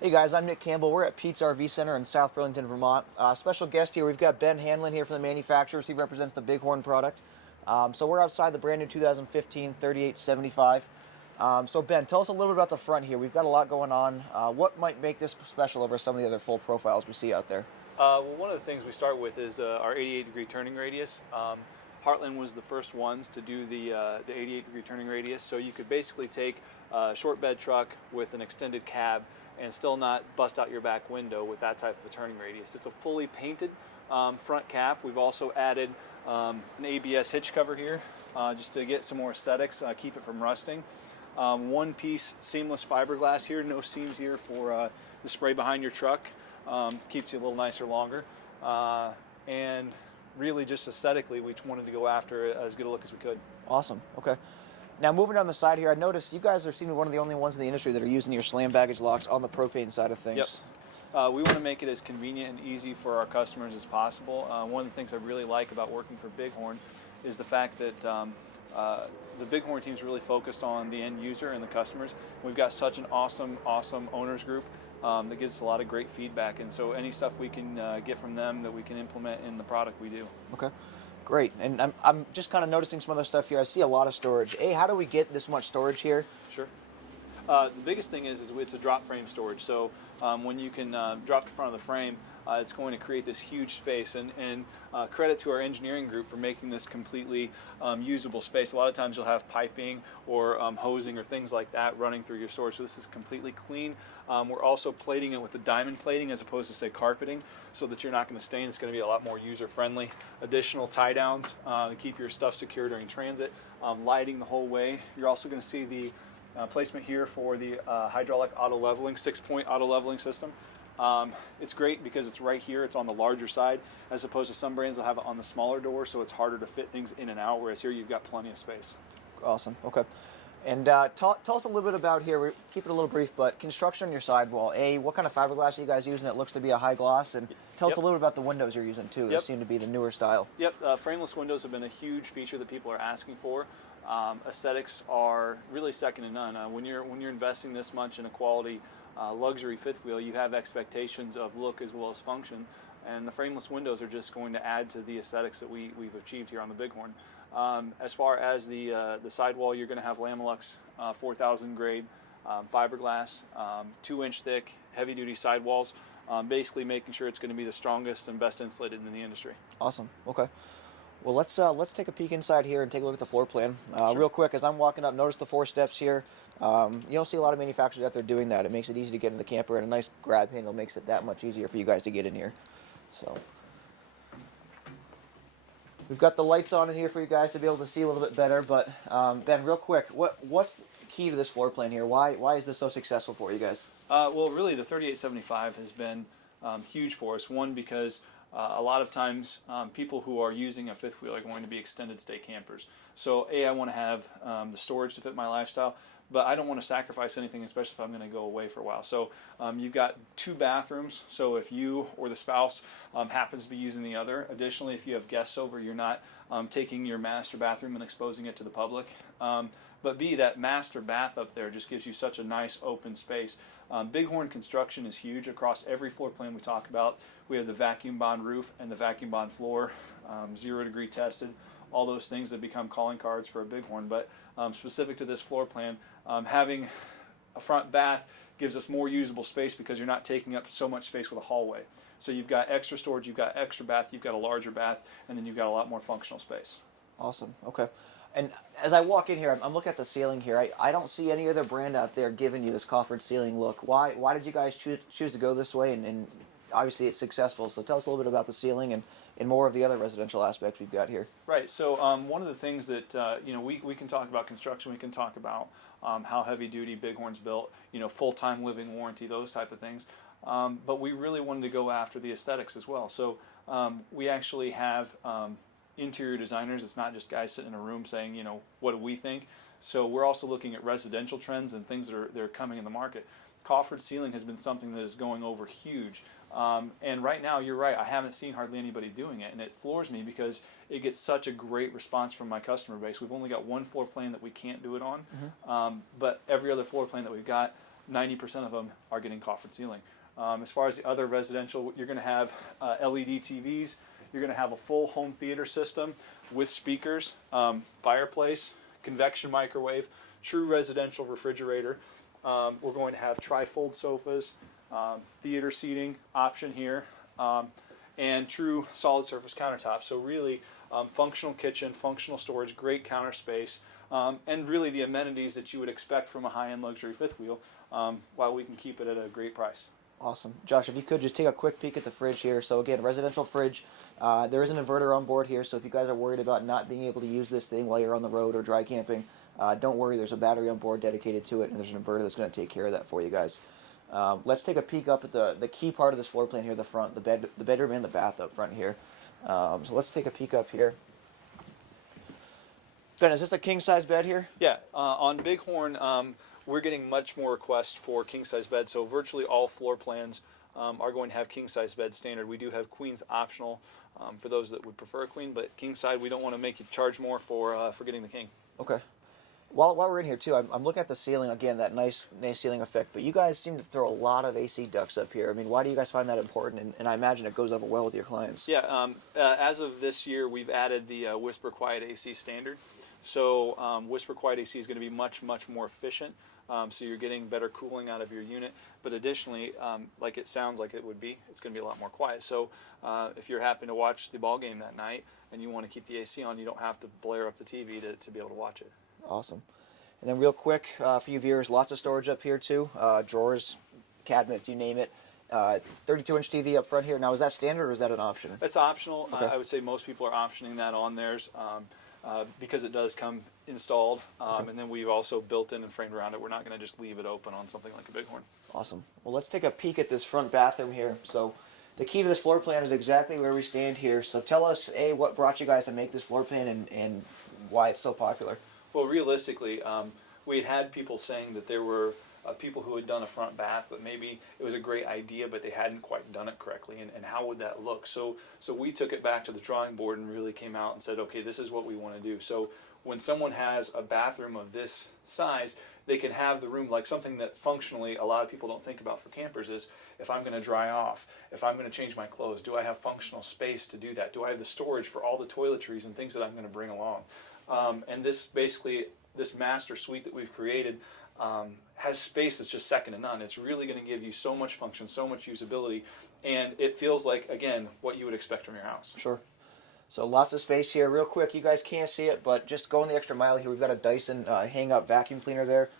Hey guys, I'm Nick Campbell. We're at Pete's RV Center in South Burlington, Vermont. Special guest here, we've got Ben Hanlon here from the manufacturers. He represents the Bighorn product. So we're outside the brand new 2015 3875. So Ben, tell us a little bit about the front here. We've got a lot going on. What might make this special over some of the other full profiles we see out there? Well, one of the things we start with is our 88-degree turning radius. Heartland was the first ones to do the 88-degree turning radius, so you could basically take a short bed truck with an extended cab and still not bust out your back window with that type of a turning radius. It's a fully painted front cap. We've also added an ABS hitch cover here just to get some more aesthetics, keep it from rusting. One-piece seamless fiberglass here, no seams here for the spray behind your truck. Keeps you a little nicer longer. And really just aesthetically, we wanted to go after as good a look as we could. Awesome, okay. Now moving down the side here, I noticed you guys are seemingly one of the only ones in the industry that are using your slam baggage locks on the propane side of things. Yep. We want to make it as convenient and easy for our customers as possible. One of the things I really like about working for Bighorn is the fact that the Bighorn team is really focused on the end user and the customers. We've got such an awesome owners group that gives us a lot of great feedback, and so any stuff we can get from them that we can implement in the product, we do. Okay. Great, and I'm just kind of noticing some other stuff here. I see a lot of storage. How do we get this much storage here? Sure. The biggest thing is it's a drop frame storage. So when you can drop the front of the frame, it's going to create this huge space. And credit to our engineering group for making this completely usable space. A lot of times you'll have piping or hosing or things like that running through your storage. So this is completely clean. We're also plating it with the diamond plating as opposed to, say, carpeting, so that you're not going to stain. It's going to be a lot more user-friendly. Additional tie-downs to keep your stuff secure during transit. Lighting the whole way. You're also going to see the placement here for the hydraulic auto-leveling, 6-point auto-leveling system. It's great because it's right here. It's on the larger side, as opposed to some brands will have it on the smaller door, so it's harder to fit things in and out, whereas here you've got plenty of space. Awesome. Okay. And tell us a little bit about here. We keep it a little brief, but construction on your sidewall. What kind of fiberglass are you guys using? It looks to be a high gloss, and tell us a little bit about the windows you're using too. They seem to be the newer style. Yep. Frameless windows have been a huge feature that people are asking for. Aesthetics are really second to none. When you're investing this much in a quality luxury fifth wheel, you have expectations of look as well as function, and the frameless windows are just going to add to the aesthetics that we've achieved here on the Bighorn. As far as the sidewall, you're going to have Lamelux 4000 grade fiberglass, 2-inch thick, heavy-duty sidewalls, basically making sure it's going to be the strongest and best insulated in the industry. Awesome. Okay. Well, let's take a peek inside here and take a look at the floor plan. Sure. Real quick, as I'm walking up, notice the 4 steps here. You don't see a lot of manufacturers out there doing that. It makes it easy to get in the camper, and a nice grab handle makes it that much easier for you guys to get in here. So we've got the lights on in here for you guys to be able to see a little bit better. But Ben, real quick, what's the key to this floor plan here? Why is this so successful for you guys? Well, really, the 3875 has been huge for us. One, because a lot of times people who are using a fifth wheel are going to be extended stay campers. So I want to have the storage to fit my lifestyle, but I don't want to sacrifice anything, especially if I'm going to go away for a while. So you've got 2 bathrooms, so if you or the spouse happens to be using the other. Additionally, if you have guests over, you're not taking your master bathroom and exposing it to the public. But B, that master bath up there just gives you such a nice open space. Bighorn construction is huge across every floor plan we talk about. We have the vacuum bond roof and the vacuum bond floor, 0-degree tested, all those things that become calling cards for a Bighorn. But specific to this floor plan, having a front bath gives us more usable space because you're not taking up so much space with a hallway. So you've got extra storage, you've got extra bath, you've got a larger bath, and then you've got a lot more functional space. Awesome. Okay. And as I walk in here, I'm looking at the ceiling here. I don't see any other brand out there giving you this coffered ceiling look. Why did you guys choose to go this way? And obviously it's successful. So tell us a little bit about the ceiling and more of the other residential aspects we've got here. Right. So one of the things that we can talk about construction. We can talk about how heavy duty Bighorn's built. Full-time living warranty, those type of things. But we really wanted to go after the aesthetics as well. So we actually have interior designers. It's not just guys sitting in a room saying, what do we think? So we're also looking at residential trends and things that are coming in the market. Coffered ceiling has been something that is going over huge. And right now, you're right, I haven't seen hardly anybody doing it, and it floors me because it gets such a great response from my customer base. We've only got one floor plan that we can't do it on, but every other floor plan that we've got, 90% of them are getting coffered ceiling. As far as the other residential, you're going to have LED TVs. You're going to have a full home theater system with speakers, fireplace, convection microwave, true residential refrigerator. We're going to have trifold sofas, theater seating option here, and true solid surface countertops. So really functional kitchen, functional storage, great counter space, and really the amenities that you would expect from a high-end luxury fifth wheel, while we can keep it at a great price. Awesome. Josh, if you could just take a quick peek at the fridge here. So again, residential fridge. There is an inverter on board here, so if you guys are worried about not being able to use this thing while you're on the road or dry camping, don't worry. There's a battery on board dedicated to it, and there's an inverter that's going to take care of that for you guys. Let's take a peek up at the key part of this floor plan here, the front, the bedroom and the bath up front here. So let's take a peek up here. Ben, is this a king-size bed here? Yeah, on Bighorn, we're getting much more requests for king-size beds, so virtually all floor plans are going to have king-size bed standard. We do have queens optional for those that would prefer a queen, but king-size, we don't want to make you charge more for getting the king. Okay. While we're in here too, I'm looking at the ceiling again, that nice ceiling effect. But you guys seem to throw a lot of AC ducts up here. I mean, why do you guys find that important? And I imagine it goes over well with your clients. Yeah, as of this year, we've added the Whisper Quiet AC standard. So Whisper Quiet AC is going to be much more efficient. So you're getting better cooling out of your unit. But additionally, like it sounds like it would be, it's going to be a lot more quiet. So if you're happy to watch the ball game that night and you want to keep the AC on, you don't have to blare up the TV to be able to watch it. Awesome. And then real quick, for you viewers, lots of storage up here too. Drawers, cabinets, you name it. 32-inch TV up front here. Now, is that standard or is that an option? It's optional. Okay. I would say most people are optioning that on theirs because it does come installed. Okay. And then we've also built in and framed around it. We're not going to just leave it open on something like a Bighorn. Awesome. Well, let's take a peek at this front bathroom here. So the key to this floor plan is exactly where we stand here. So tell us, A, what brought you guys to make this floor plan and why it's so popular. Well, realistically, we had people saying that there were people who had done a front bath, but maybe it was a great idea, but they hadn't quite done it correctly, and how would that look? So we took it back to the drawing board and really came out and said, okay, this is what we want to do. So when someone has a bathroom of this size, they can have the room, like something that functionally a lot of people don't think about for campers is, if I'm going to dry off, if I'm going to change my clothes, do I have functional space to do that? Do I have the storage for all the toiletries and things that I'm going to bring along? And this master suite that we've created has space that's just second to none. It's really going to give you so much function, so much usability, and it feels like, again, what you would expect from your house. Sure. So lots of space here. Real quick, you guys can't see it, but just going the extra mile here. We've got a Dyson hang-up vacuum cleaner there.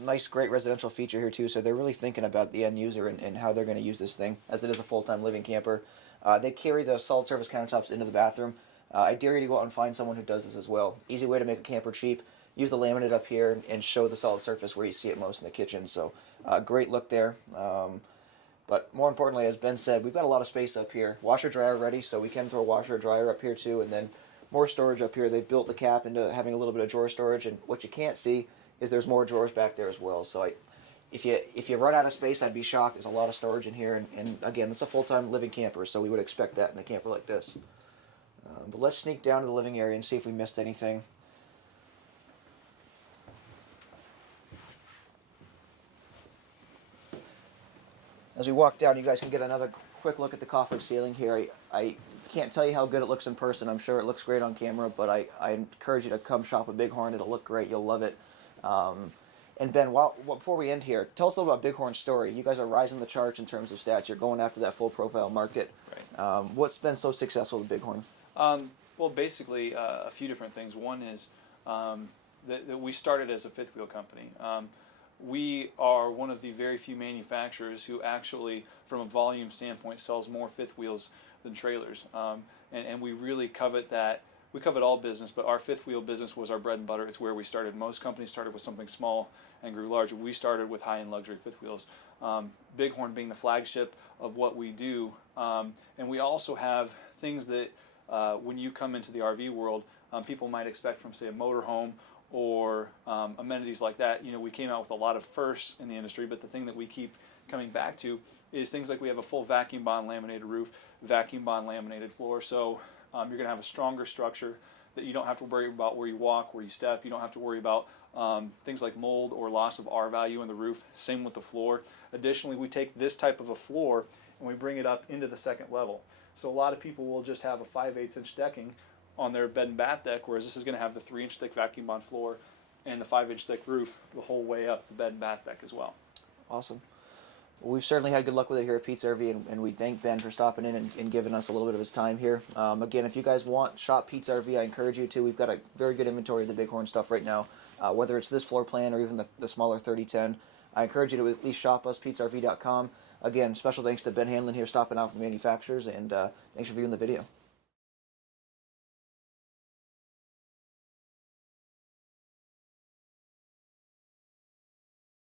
Nice, great residential feature here too. So they're really thinking about the end user and how they're going to use this thing, as it is a full-time living camper. They carry the solid surface countertops into the bathroom. I dare you to go out and find someone who does this as well. Easy way to make a camper cheap. Use the laminate up here and show the solid surface where you see it most in the kitchen. So great look there. But more importantly, as Ben said, we've got a lot of space up here. Washer dryer ready, so we can throw a washer or dryer up here too. And then more storage up here. They've built the cap into having a little bit of drawer storage. And what you can't see is there's more drawers back there as well. So if you run out of space, I'd be shocked. There's a lot of storage in here. And again, it's a full-time living camper, so we would expect that in a camper like this. But let's sneak down to the living area and see if we missed anything. As we walk down, you guys can get another quick look at the coffered ceiling here. I can't tell you how good it looks in person. I'm sure it looks great on camera, but I encourage you to come shop with Bighorn. It'll look great. You'll love it. And Ben, before we end here, tell us a little about Bighorn's story. You guys are rising the charts in terms of stats. You're going after that full profile market. Right. What's been so successful with Bighorn? Well, basically, a few different things. One is that we started as a fifth wheel company. We are one of the very few manufacturers who actually, from a volume standpoint, sells more fifth wheels than trailers. And we really covet that. We covet all business, but our fifth wheel business was our bread and butter. It's where we started. Most companies started with something small and grew larger. We started with high-end luxury fifth wheels. Bighorn being the flagship of what we do. And we also have things that when you come into the RV world, people might expect from, say, a motorhome or amenities like that. You know, we came out with a lot of firsts in the industry, but the thing that we keep coming back to is things like we have a full vacuum bond laminated roof, vacuum bond laminated floor. So you're going to have a stronger structure that you don't have to worry about where you walk, where you step. You don't have to worry about things like mold or loss of R value in the roof. Same with the floor. Additionally, we take this type of a floor and we bring it up into the second level. So a lot of people will just have a 5/8 inch decking on their bed and bath deck, whereas this is going to have the 3-inch thick vacuum bond floor and the 5-inch thick roof the whole way up the bed and bath deck as well. Awesome. Well, we've certainly had good luck with it here at Pete's RV, and we thank Ben for stopping in and giving us a little bit of his time here. Again, if you guys want, shop Pete's RV. I encourage you to. We've got a very good inventory of the Bighorn stuff right now, whether it's this floor plan or even the smaller 3010. I encourage you to at least shop us, petesrv.com. Again, special thanks to Ben Hanlon here stopping out from the manufacturers, and thanks for viewing the video.